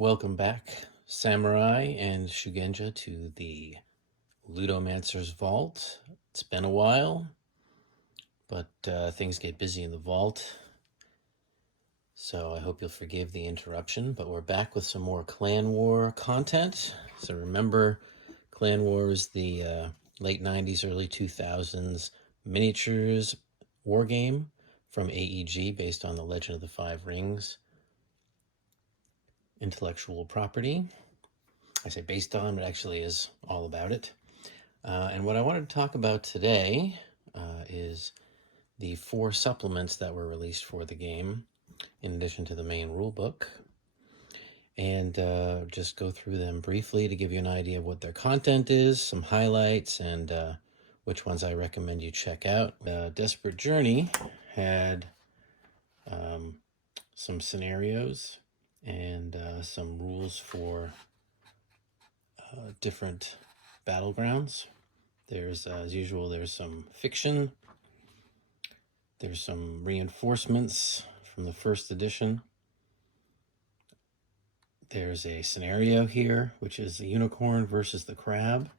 Welcome back, Samurai and Shugenja, to the Ludomancer's Vault. It's been a while, but things get busy in the vault, so I hope you'll forgive the interruption. But we're back with some more Clan War content. So remember, Clan War is the late 90s, early 2000s miniatures war game from AEG based on the Legend of the Five Rings intellectual property. I say based on, but actually is all about it. And what I wanted to talk about today is the 4 supplements that were released for the game, in addition to the main rule book, and just go through them briefly to give you an idea of what their content is, some highlights, and which ones I recommend you check out. Desperate Journey had some scenarios and some rules for different battlegrounds. There's, as usual, there's some fiction. There's some reinforcements from the first edition. There's a scenario here, which is the unicorn versus the crab.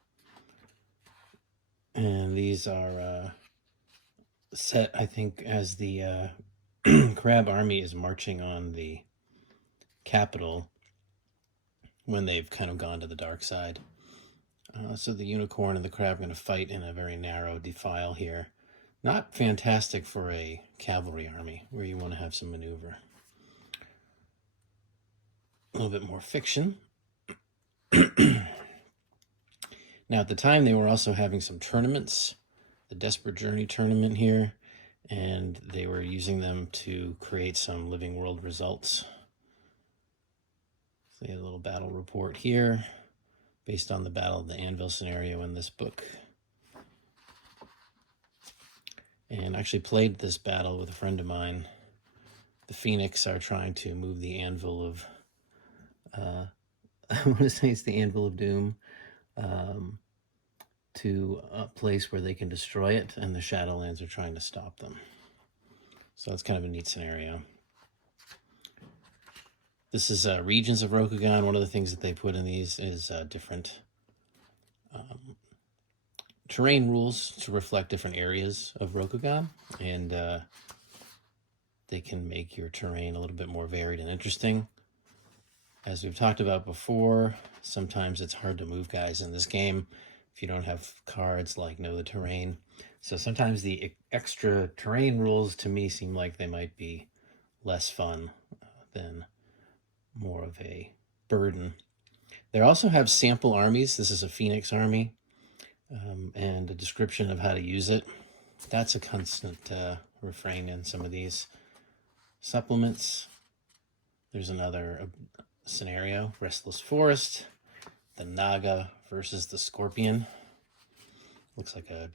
And these are set, I think, as the crab army is marching on the capital when they've kind of gone to the dark side. So the unicorn and the crab are going to fight in a very narrow defile here. Not fantastic for a cavalry army where you want to have some maneuver. A little bit more fiction. Now, at the time, they were also having some tournaments. The Desperate Journey tournament here, and they were using them to create some living world results. So they had a little battle report here based on the Battle of the Anvil scenario in this book. And I actually played this battle with a friend of mine. The Phoenix are trying to move the Anvil of, I want to say it's the Anvil of Doom, to a place where they can destroy it, and the Shadowlands are trying to stop them. So that's kind of a neat scenario. This is Regions of Rokugan. One of the things that they put in these is different terrain rules to reflect different areas of Rokugan, and they can make your terrain a little bit more varied and interesting. As we've talked about before, sometimes it's hard to move guys in this game if you don't have cards like Know the Terrain. So sometimes the extra terrain rules to me seem like they might be less fun than more of a burden. They also have sample armies. This is a Phoenix army, and a description of how to use it. That's a constant refrain in some of these supplements. There's another scenario, Restless Forest, the Naga versus the Scorpion. Looks like a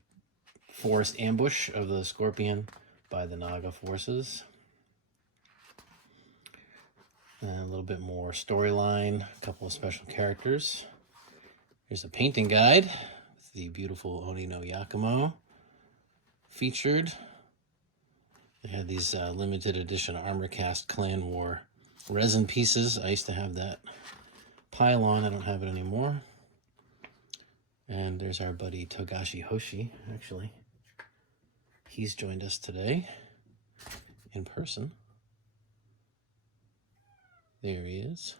forest ambush of the Scorpion by the Naga forces. And a little bit more storyline, a couple of special characters. Here's a painting guide with the beautiful Oni no Yakumo featured. They had these limited edition Armor Cast Clan War resin pieces. I used to have that pile on. I don't have it anymore. And there's our buddy Togashi Hoshi, actually. He's joined us today in person. There he is.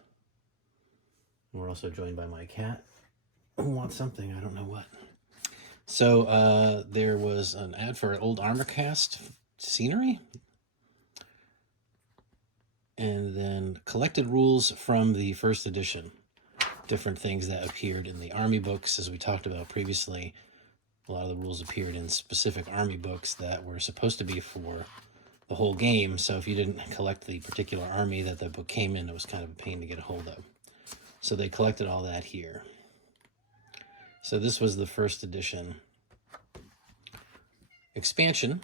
We're also joined by my cat, who wants something, I don't know what. So there was an ad for an old Armor Cast scenery, and then collected rules from the first edition. Different things that appeared in the army books, as we talked about previously. A lot of the rules appeared in specific army books that were supposed to be for the whole game, so if you didn't collect the particular army that the book came in, it was kind of a pain to get a hold of. So they collected all that here. So this was the first edition expansion.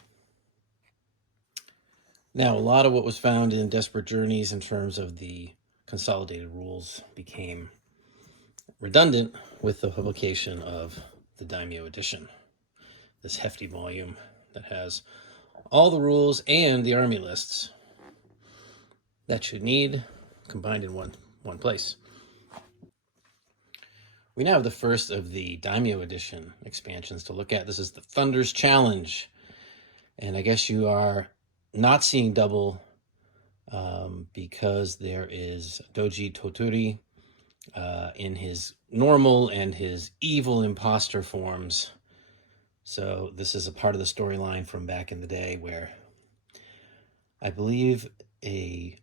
Now, a lot of what was found in Desperate Journeys in terms of the consolidated rules became redundant with the publication of the Daimyo edition, this hefty volume that has all the rules and the army lists that you need combined in one place. We now have the first of the Daimyo Edition expansions to look at. This is the Thunder's Challenge. And I guess you are not seeing double because there is Doji Toturi in his normal and his evil imposter forms. So this is a part of the storyline from back in the day where I believe a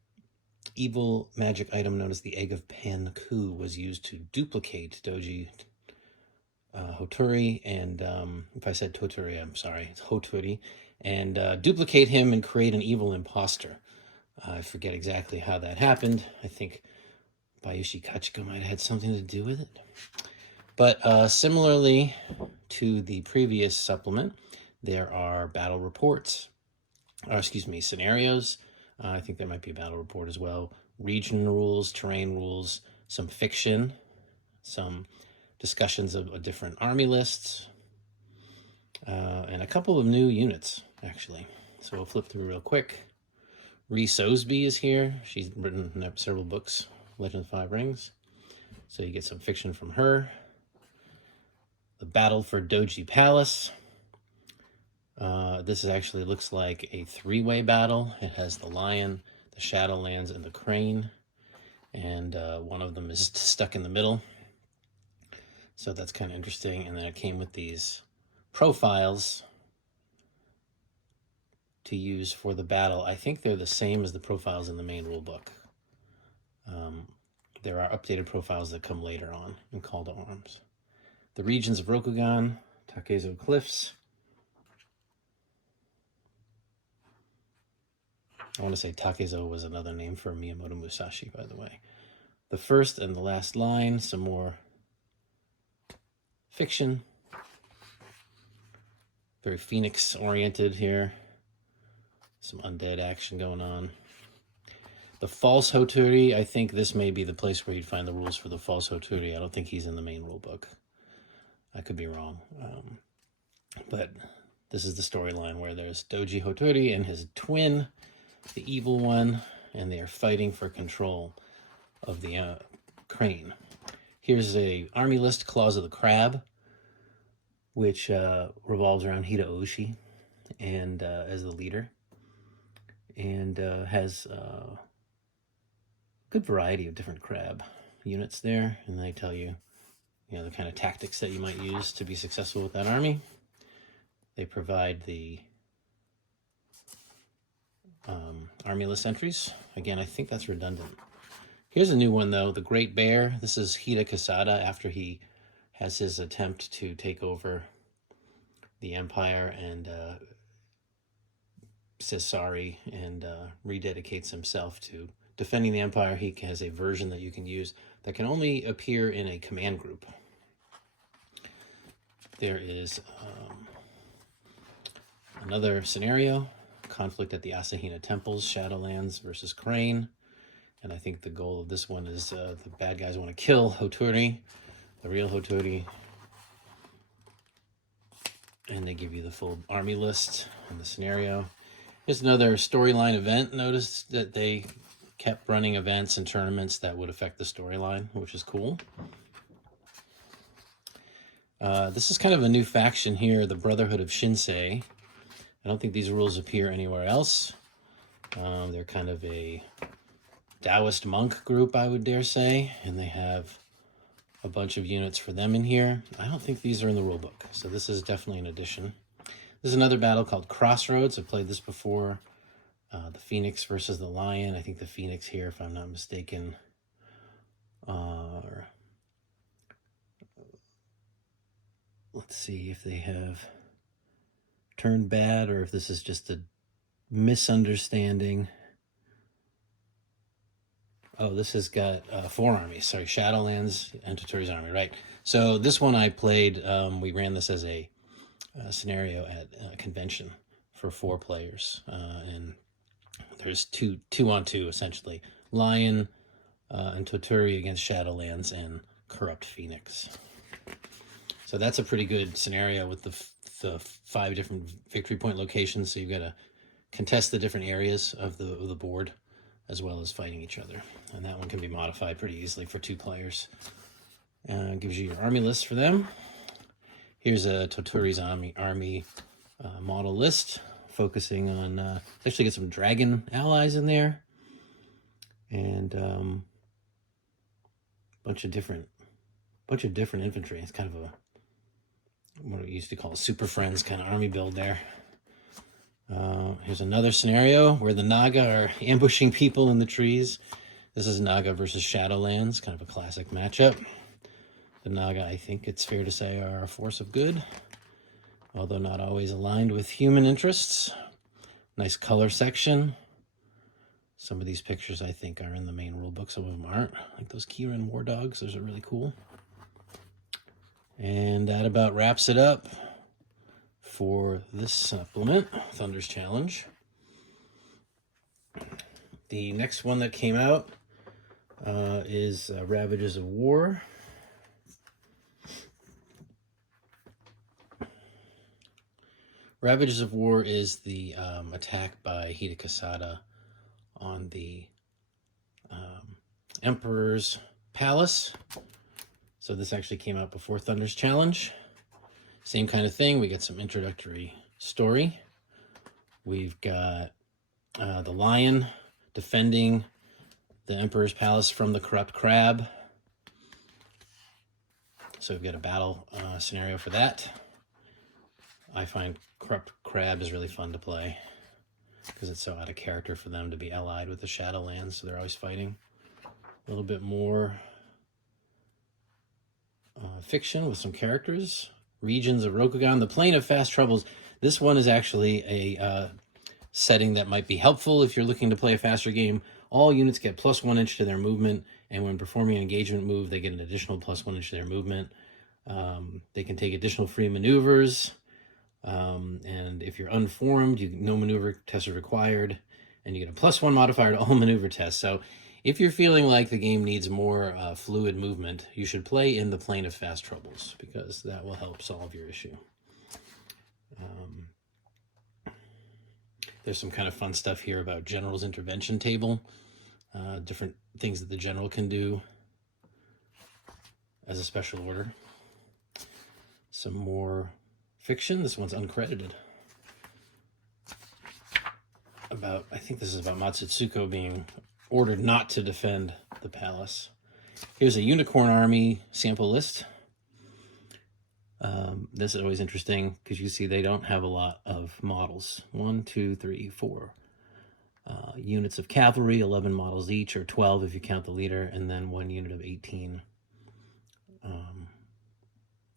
evil magic item known as the Egg of Pan-Ku was used to duplicate Doji Hoturi, and if I said Toturi, I'm sorry, it's Hoturi, and duplicate him and create an evil imposter. I forget exactly how that happened. I think Bayushi Kachika might have had something to do with it. But similarly to the previous supplement, there are battle reports, scenarios. I think there might be a battle report as well. Region rules, terrain rules, some fiction, some discussions of different army lists, and a couple of new units, actually. So we'll flip through real quick. Ree Soesby is here. She's written several books, Legend of the Five Rings. So you get some fiction from her. The Battle for Doji Palace. This actually looks like a three-way battle. It has the lion, the Shadowlands, and the crane. And one of them is stuck in the middle. So that's kind of interesting. And then it came with these profiles to use for the battle. I think they're the same as the profiles in the main rule book. There are updated profiles that come later on in Call to Arms. The Regions of Rokugan, Takezo Cliffs. I want to say Takezo was another name for Miyamoto Musashi, by the way. The first and the last line, some more fiction. Very Phoenix-oriented here. Some undead action going on. The False Hoturi, I think this may be the place where you'd find the rules for the False Hoturi. I don't think he's in the main rule book. I could be wrong. But this is the storyline where there's Doji Hoturi and his twin, the evil one, and they are fighting for control of the crane. Here's a army list, Claws of the Crab, which revolves around Hida Oshi and as the leader, and has a good variety of different crab units there, and they tell you, the kind of tactics that you might use to be successful with that army. They provide the army list entries. Again, I think that's redundant. Here's a new one, though, the Great Bear. This is Hida Kasada after he has his attempt to take over the Empire and says sorry and rededicates himself to defending the Empire. He has a version that you can use that can only appear in a command group. There is another scenario, conflict at the Asahina Temples, Shadowlands versus Crane. And I think the goal of this one is the bad guys want to kill Hoturi, the real Hoturi. And they give you the full army list and the scenario. Here's another storyline event. Notice that they kept running events and tournaments that would affect the storyline, which is cool. This is kind of a new faction here, the Brotherhood of Shinsei. I don't think these rules appear anywhere else. They're kind of a Taoist monk group, I would dare say, and they have a bunch of units for them in here. I don't think these are in the rulebook, so this is definitely an addition. There's another battle called Crossroads. I've played this before. The Phoenix versus the Lion. I think the Phoenix here, if I'm not mistaken, let's see if they have turned bad or if this is just a misunderstanding. Oh, this has got four armies. Sorry, Shadowlands and Toturi's army, right? So this one I played, we ran this as a scenario at a convention for 4 players. And there's two on two, essentially. Lion and Toturi against Shadowlands and Corrupt Phoenix. So that's a pretty good scenario with the 5 different victory point locations. So you've got to contest the different areas of the board as well as fighting each other. And that one can be modified pretty easily for 2 players. Gives you your army list for them. Here's a Toturi's army model list, focusing on actually get some dragon allies in there, and bunch of different infantry. It's kind of a what we used to call a Super Friends kind of army build there. Here's another scenario where the Naga are ambushing people in the trees. This is Naga versus Shadowlands, kind of a classic matchup. The Naga, I think it's fair to say, are a force of good, although not always aligned with human interests. Nice color section. Some of these pictures, I think, are in the main rulebook. Some of them aren't. Like those Kieran war dogs. Those are really cool. And that about wraps it up for this supplement, Thunder's Challenge. The next one that came out is Ravages of War. Ravages of War is the attack by Hidekasada on the Emperor's Palace. So this actually came out before Thunder's Challenge. Same kind of thing. We get some introductory story. We've got the lion defending the Emperor's Palace from the corrupt crab. So we've got a battle scenario for that. I find corrupt crab is really fun to play because it's so out of character for them to be allied with the Shadowlands, so they're always fighting. A little bit more fiction with some characters. Regions of Rokugan, the Plane of Fast Troubles. This one is actually a setting that might be helpful if you're looking to play a faster game. All units get +1 inch to their movement, and when performing an engagement move, they get an additional +1 inch to their movement. They can take additional free maneuvers. And if you're unformed, no maneuver tests are required, and you get a +1 modifier to all maneuver tests. So if you're feeling like the game needs more fluid movement, you should play in the Plane of Fast Troubles, because that will help solve your issue. There's some kind of fun stuff here about General's Intervention Table, different things that the General can do as a special order. Some more fiction. This one's uncredited. I think this is about Matsutsuko being ordered not to defend the palace. Here's a unicorn army sample list. This is always interesting because you see they don't have a lot of models. 1, 2, 3, 4 units of cavalry, 11 models each, or 12 if you count the leader, and then 1 unit of 18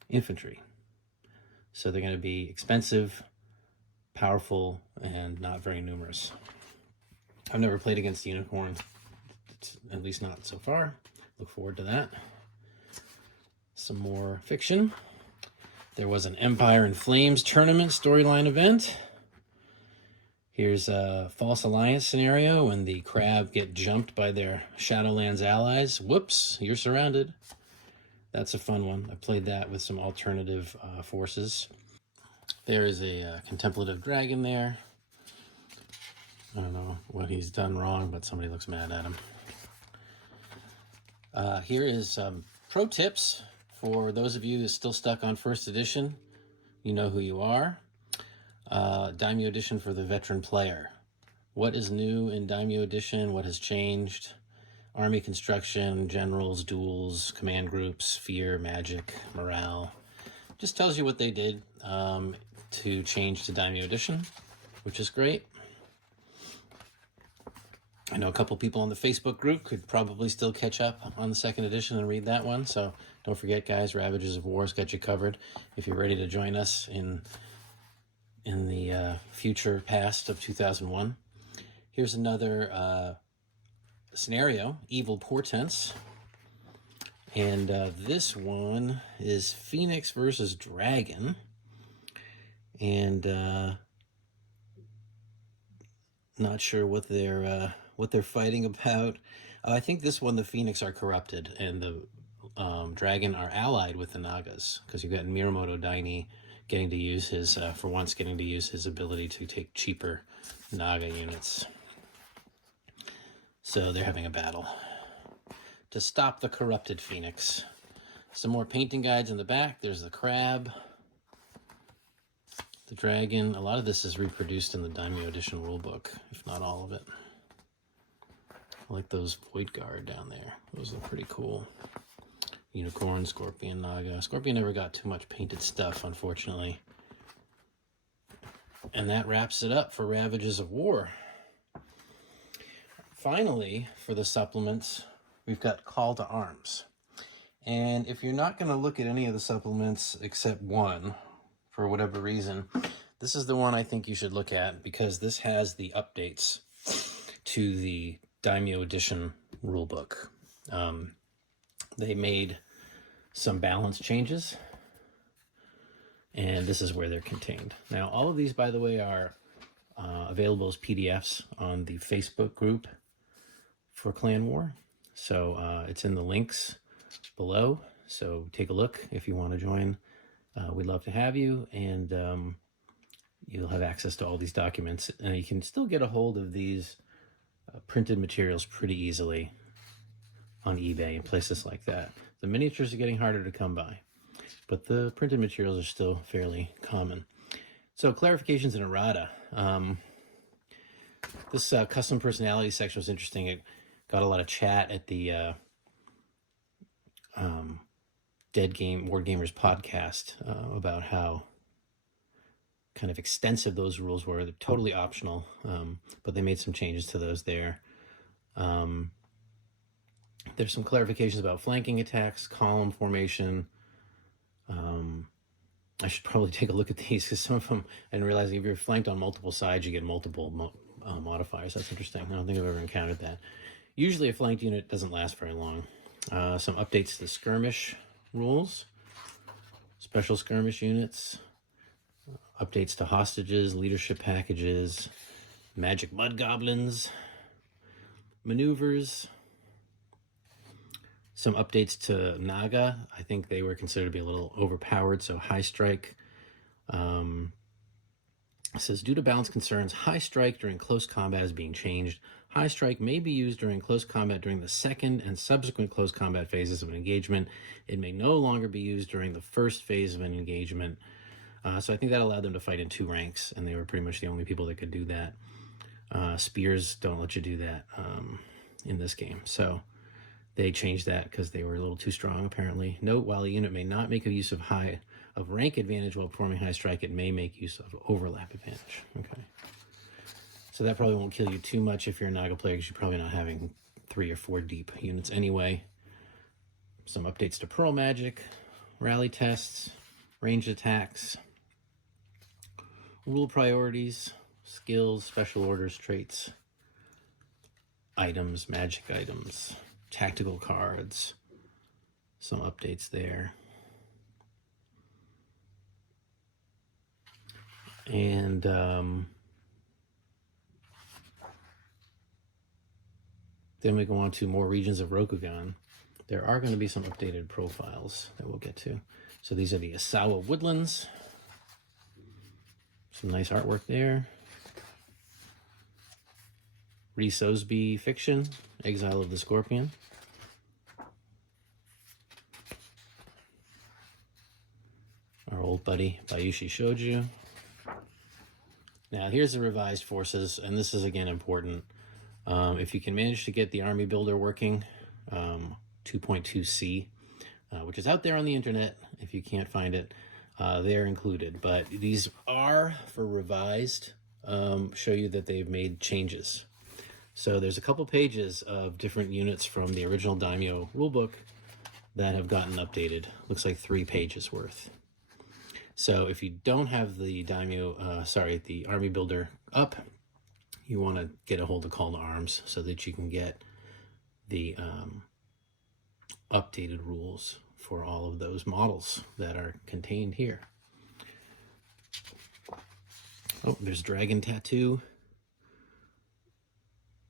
infantry. So they're going to be expensive, powerful, and not very numerous. I've never played against unicorn, at least not so far. Look forward to that. Some more fiction. There was an Empire in Flames tournament storyline event. Here's a False Alliance scenario when the crab get jumped by their Shadowlands allies. Whoops, you're surrounded. That's a fun one. I played that with some alternative forces. There is a contemplative dragon there. I don't know what he's done wrong, but somebody looks mad at him. Here is some pro tips for those of you that are still stuck on first edition. You know who you are. Daimyo Edition for the veteran player. What is new in Daimyo Edition? What has changed? Army construction, generals, duels, command groups, fear, magic, morale. Just tells you what they did to change to Daimyo Edition, which is great. I know a couple people on the Facebook group could probably still catch up on the second edition and read that one. So don't forget, guys, Ravages of War's got you covered if you're ready to join us in the future past of 2001. Here's another scenario, Evil Portents. And this one is Phoenix versus Dragon. And not sure what they're fighting about. I think this one, the Phoenix are corrupted, and the Dragon are allied with the Nagas, because you've got Miyamoto Daini getting to use his, for once, getting to use his ability to take cheaper Naga units. So they're having a battle to stop the corrupted phoenix. Some more painting guides in the back. There's the crab, the dragon. A lot of this is reproduced in the Daimyo Edition rulebook, if not all of it. I like those Void Guard down there. Those look pretty cool. Unicorn, Scorpion, Naga. Scorpion never got too much painted stuff, unfortunately. And that wraps it up for Ravages of War. Finally, for the supplements, we've got Call to Arms. And if you're not going to look at any of the supplements except one, for whatever reason, this is the one I think you should look at, because this has the updates to the Daimyo Edition rulebook. They made some balance changes, and this is where they're contained. Now, all of these, by the way, are available as PDFs on the Facebook group for Clan War. So it's in the links below. So take a look if you want to join. We'd love to have you, and you'll have access to all these documents. And you can still get a hold of these printed materials pretty easily on eBay and places like that. The miniatures are getting harder to come by, but the printed materials are still fairly common. So clarifications in errata. This custom personality section was interesting. It got a lot of chat at the Board Gamers podcast about how kind of extensive those rules were. They're totally optional, but they made some changes to those there. There's some clarifications about flanking attacks, column formation. I should probably take a look at these, because some of them, I didn't realize if you're flanked on multiple sides, you get multiple modifiers. That's interesting. I don't think I've ever encountered that. Usually a flanked unit doesn't last very long. Some updates to the skirmish rules, special skirmish units, updates to hostages, leadership packages, magic mud goblins, maneuvers, some updates to Naga. I think they were considered to be a little overpowered, so high strike. It says, due to balance concerns, high strike during close combat is being changed. High strike may be used during close combat during the second and subsequent close combat phases of an engagement. It may no longer be used during the first phase of an engagement. So I think that allowed them to fight in 2 ranks, and they were pretty much the only people that could do that. Spears don't let you do that in this game. So they changed that because they were a little too strong, apparently. Note, while a unit may not make use of rank advantage while performing high strike, it may make use of overlap advantage. Okay. So that probably won't kill you too much if you're a Naga player, because you're probably not having 3 or 4 deep units anyway. Some updates to Pearl Magic, rally tests, ranged attacks, rule priorities, skills, special orders, traits, items, magic items, tactical cards, some updates there. And then we go on to more regions of Rokugan. There are going to be some updated profiles that we'll get to. So these are the Asawa Woodlands. Some nice artwork there. Rhys Osby Fiction, Exile of the Scorpion. Our old buddy, Bayushi Shoju. Now here's the revised forces, and this is again important. If you can manage to get the army builder working, 2.2C, which is out there on the internet, if you can't find it, they're included. But these are, for revised, show you that they've made changes. So there's a couple pages of different units from the original Daimyo rulebook that have gotten updated. Looks like 3 pages worth. So if you don't have the the army builder up, you want to get a hold of Call to Arms so that you can get the updated rules for all of those models that are contained here. Oh, there's Dragon Tattoo.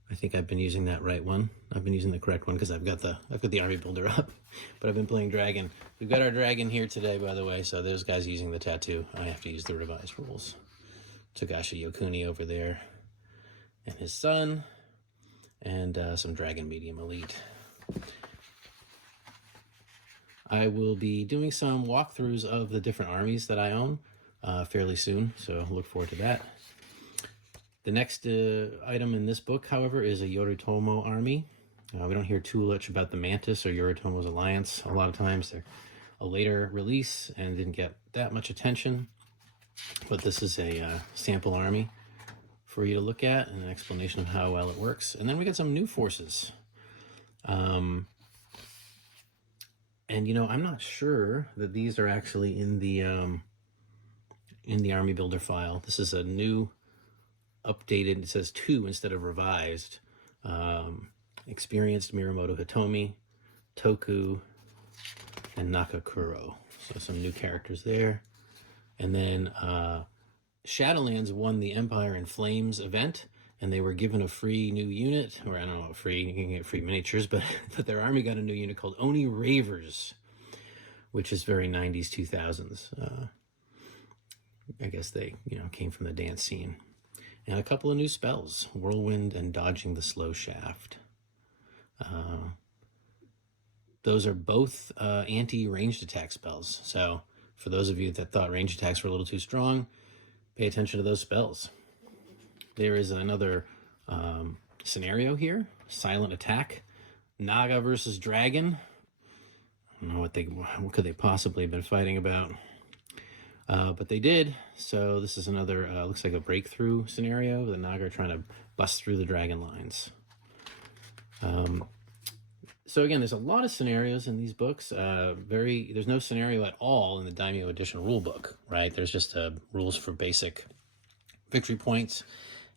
I think I've been using that right one. I've been using the correct one because I've got the army builder up, but I've been playing Dragon. We've got our Dragon here today, by the way, so those guys using the tattoo. I have to use the revised rules. Togashi Yokuni over there and his son. and some Dragon Medium Elite. I will be doing some walkthroughs of the different armies that I own fairly soon, so look forward to that. The next item in this book, however, is a Yoritomo army. We don't hear too much about the Mantis or Yoritomo's alliance. A lot of times they're a later release and didn't get that much attention, but this is a sample army for you to look at and an explanation of how well it works. And then we got some new forces. And you know, I'm not sure that these are actually in the Army Builder file. This is a new, updated. It says 2 instead of revised. Experienced Miyamoto Hitomi, Toku, and Nakakuro. So some new characters there. And then Shadowlands won the Empire in Flames event, and they were given a free new unit, or I don't know, free, you can get free miniatures, but their army got a new unit called Oni Ravers, which is very 90s, 2000s. I guess they, came from the dance scene. And a couple of new spells, Whirlwind and Dodging the Slow Shaft. Those are both anti-ranged attack spells. So for those of you that thought ranged attacks were a little too strong, pay attention to those spells. There is another scenario here, Silent Attack, Naga versus Dragon. I don't know what could they possibly have been fighting about, but they did. So this is another looks like a breakthrough scenario. The Naga are trying to bust through the dragon lines. So again, there's a lot of scenarios in these books. There's no scenario at all in the Daimyo Edition rule book, right? There's just rules for basic victory points.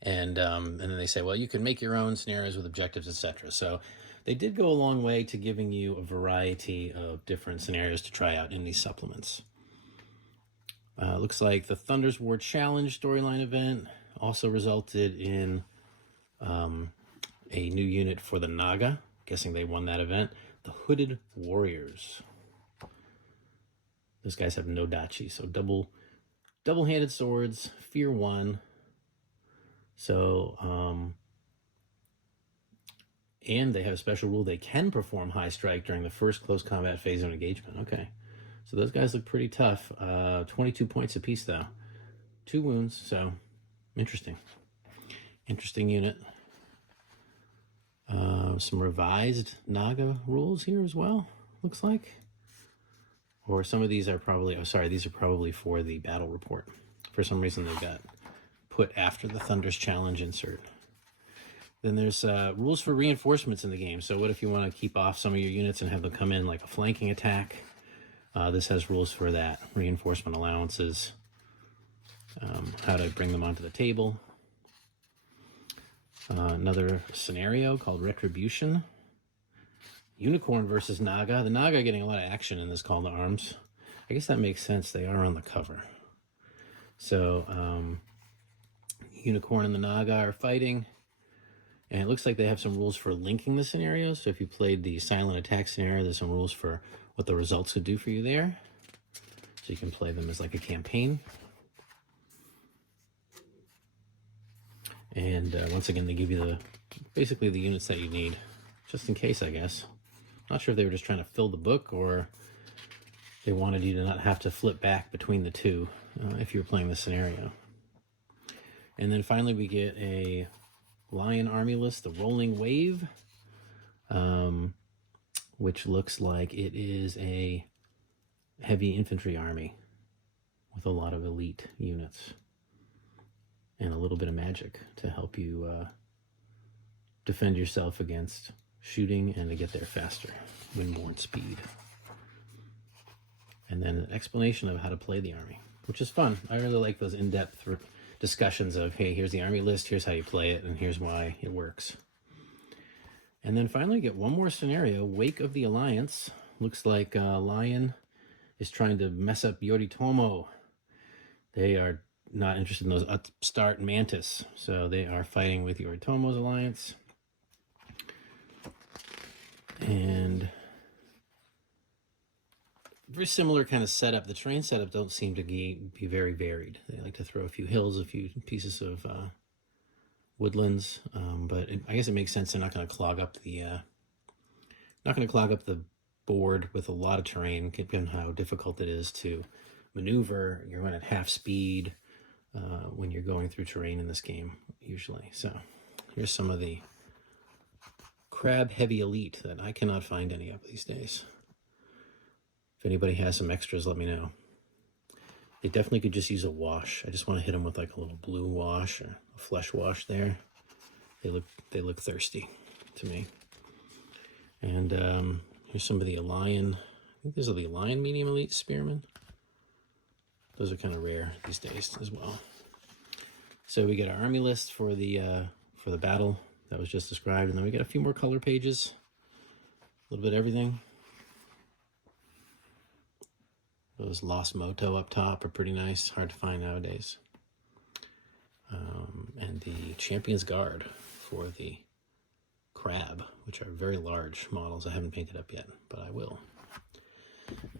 And then they say, well, you can make your own scenarios with objectives, etc. So they did go a long way to giving you a variety of different scenarios to try out in these supplements. Looks like the Thunder's War Challenge storyline event also resulted in a new unit for the Naga. Guessing they won that event. The Hooded Warriors. Those guys have no dachi, so double-handed swords, fear 1. So, and they have a special rule. They can perform high strike during the first close combat phase of engagement. Okay. So those guys look pretty tough. 22 points apiece, though. 2 wounds, so interesting. Interesting unit. Some revised Naga rules here as well, looks like. Or some of these are probably, these are probably for the battle report. For some reason they got put after the Thunder's Challenge insert. Then there's rules for reinforcements in the game. So what if you want to keep off some of your units and have them come in like a flanking attack? This has rules for that. Reinforcement allowances. How to bring them onto the table. Another scenario called Retribution. Unicorn versus Naga. The Naga getting a lot of action in this call to arms. I guess that makes sense. They are on the cover. So Unicorn and the Naga are fighting. And it looks like they have some rules for linking the scenarios. So if you played the Silent Attack scenario, there's some rules for what the results could do for you there. So you can play them as like a campaign. And once again, they give you basically the units that you need, just in case, I guess. Not sure if they were just trying to fill the book or they wanted you to not have to flip back between the two if you're playing the scenario. And then finally, we get a Lion Army list, the Rolling Wave, which looks like it is a heavy infantry army with a lot of elite units. And a little bit of magic to help you defend yourself against shooting and to get there faster, win more in speed. And then an explanation of how to play the army, which is fun. I really like those in-depth discussions of, hey, here's the army list, here's how you play it, and here's why it works. And then finally, get one more scenario, Wake of the Alliance. Looks like Lion is trying to mess up Yoritomo. They are not interested in those upstart Mantis, so they are fighting with Yoritomo's alliance. And very similar kind of setup. The terrain setup don't seem to be very varied. They like to throw a few hills, a few pieces of woodlands, but I guess it makes sense they're not going to clog up the board with a lot of terrain, given how difficult it is to maneuver. You're running at half speed when you're going through terrain in this game, usually. So here's some of the crab heavy elite that I cannot find any of these days. If anybody has some extras, let me know. They definitely could just use a wash. I just want to hit them with like a little blue wash or a flesh wash there. They look thirsty to me. And here's some of the Lion. I think these are the Lion medium elite spearmen. Those are kind of rare these days as well. So we get our army list for the battle that was just described, and then we get a few more color pages, a little bit of everything. Those Lost Moto up top are pretty nice, hard to find nowadays. And the Champion's Guard for the crab, which are very large models. I haven't painted up yet, but I will.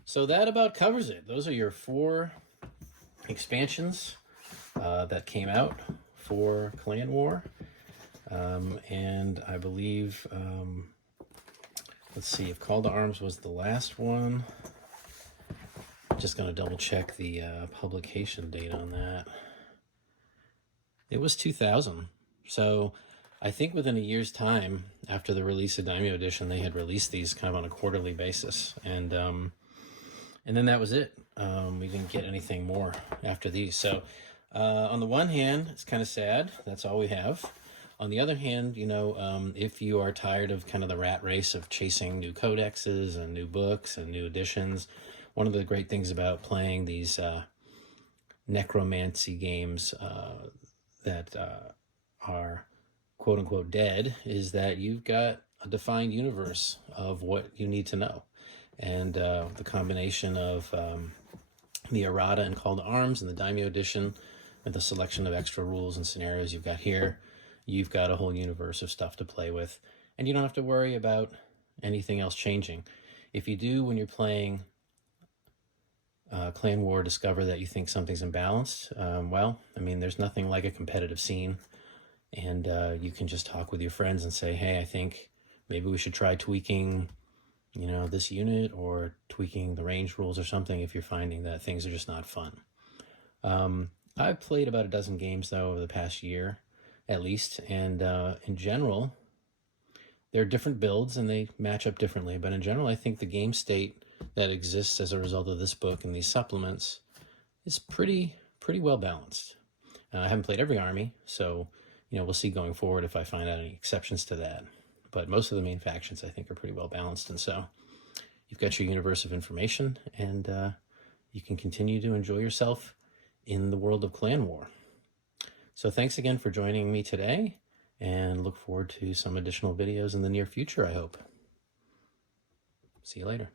So that about covers it. Those are your 4 expansions that came out for Clan War. And I believe, let's see, if Call to Arms was the last one. Just going to double check the publication date on that. It was 2000. So I think within a year's time after the release of Daimyo Edition, they had released these kind of on a quarterly basis. And then that was it. We didn't get anything more after these. So on the one hand, it's kind of sad. That's all we have. On the other hand, you know, if you are tired of kind of the rat race of chasing new codexes and new books and new editions, one of the great things about playing these necromancy games that are quote-unquote dead is that you've got a defined universe of what you need to know. And the combination of the errata and Call to Arms and the Daimyo Edition and the selection of extra rules and scenarios you've got here, you've got a whole universe of stuff to play with. And you don't have to worry about anything else changing. If you do, when you're playing Clan War, discover that you think something's imbalanced, well, I mean, there's nothing like a competitive scene. And you can just talk with your friends and say, hey, I think maybe we should try tweaking, you know, this unit or tweaking the range rules or something if you're finding that things are just not fun. I've played about a dozen games, though, over the past year, at least. And in general, there are different builds and they match up differently. But in general, I think the game state that exists as a result of this book and these supplements is pretty well balanced. I haven't played every army, so you know, we'll see going forward if I find out any exceptions to that. But most of the main factions, I think, are pretty well balanced. And so you've got your universe of information, and you can continue to enjoy yourself in the world of Clan War. So thanks again for joining me today, and look forward to some additional videos in the near future, I hope. See you later.